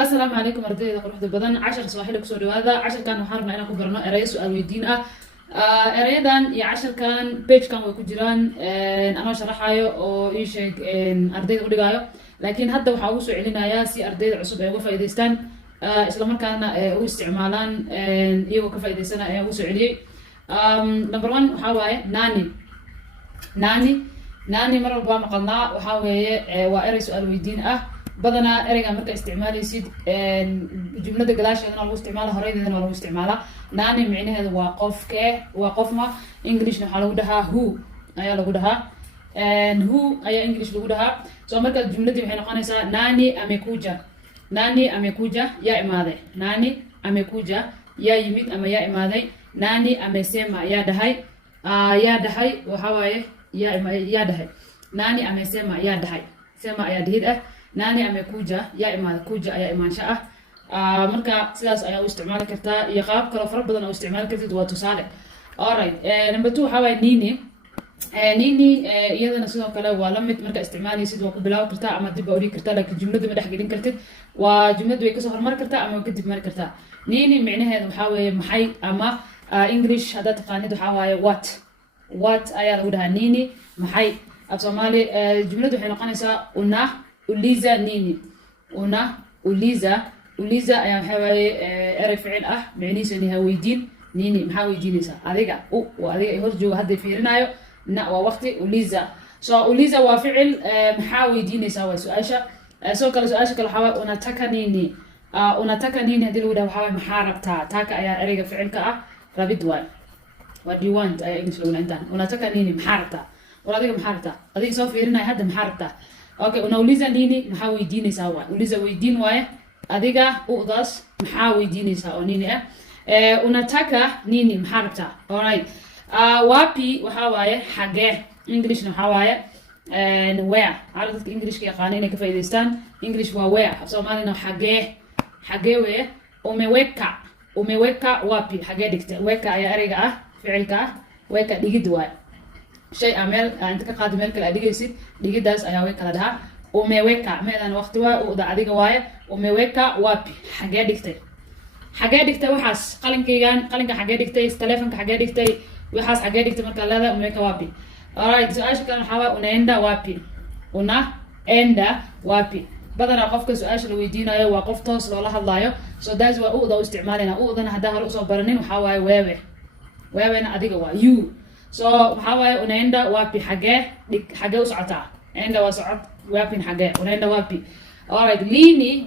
السلام عليكم ardayda quruxda badan cashar Swahili kusoo dhawaada casharkan waxaan rabnaa inaan ku barano erayo su'aal weydiin ah erayadan iyo casharkan page-kan way ku jiraan anoo sharaxayo oo ii sheeg ardayda u dhigayo laakiin hadda waxaa ugu soo celinayaa si ardayda cusub ay uga faa'iidaystaan isla markaana u isticmaalaan iyagoo ka faa'iidaysana ayaa ugu soo celiyay number 1 waxaa waaye nani mar walba maqalnaa waxaa weeye waa eray su'aal weydiin ah بدنا أرجع مركز استعمالي سيد جملة قلاش أنا لو استعمالها هريدة أنا لو استعمالها ناني معنى هذا وقف ما إنجليش نحلو ده هو أيا لو ده هو أيا إنجليش لو ده سو مركز جملة دي إحنا قانسا ناني أميكوجا يا إمادة ناني أميكوجا يا يميت أما يا إمادة ناني أمسما يا دهاي يا دهاي وهواي يا دهاي ناني أمسما يا دهاي سما يا دهيد nani amekuja yaa imaada kuja ayaa imaansho ah marka sidaas ayaa u isticmaali kartaa iyo qaab kale fara badan oo isticmaali kartid waa tusaale alright number 2 waxa waay nini iyadana sidoo kale waa la mid marka isticmaalaysid waa ku bilaabi kartaa ama dib u dhigi kartaa laakiin jumladu ma dhex gelin kartid waa jumladu way ka soo hormar kartaa ama ka dib mari kartaa nini macnaheedu waxa weeye maxay ama english hada taqaanid waxa waaye what ayaa lagu dhahaa nini maxay af Soomaali jumladu waxay noqonaysaa uliza nini uliza ayaa waxa waaye eray ficil ah macnihiisu yahay weydiin nini maxaa weydiinaysaa adiga adiga hor jooga hadda fiirinayo waa waqti uliza waa ficil maxaa weydiinaysaa waa su'aasha soo kale su'aasha kale waxa waaye unataka nini hadii lagu dhaho waxa waaye maxaa rabtaa taaka ayaa erayga ficilka ah rabid waay what do you want ayaa English lagu leeyahay unataka nini maxaa rabtaa adiga maxaa rabtaa adiga soo fiirinayo hadda maxaa rabtaa okay unauliza nini maxaa weydiinaysaa waa uliza weydiin waaye adiga udaas maxaa weydiinaysaa oo nini ah unataka nini maxaa rabtaa alright wapi waxa waaye xagee English waxa waaye where dadka English ka yaqaan inay ka faa'iidaystaan English waa where Soomaalina xagee weeye umeweka wapi xagee dhigtay weka ayaa erayga ah ficilka ah weka dhigid waaye shay amel inta ka qaad meel kale adigaysid dhigidaas ayaa way kala dhaha umeweka meedan waqti waa u adiga waaye umeweka wapi xagee dhigtay waxaas qalinka xagee dhigtay telefonka xagee dhigtay waxaas xagee dhigtay marka leedahay umeweka wapi alright su'aasha kale waxa waa unaenda wapi badana qofka su'aasha la weydiinayo waa qof toos loola hadlaayo so daas waa u isticmaalina udana hadaa hore usoo baranin waxa waaye weewena adiga waa you so waxa waaye unaenda wapi xagee u socotaa enda waa socod wapi xagee unaenda wapi alright lini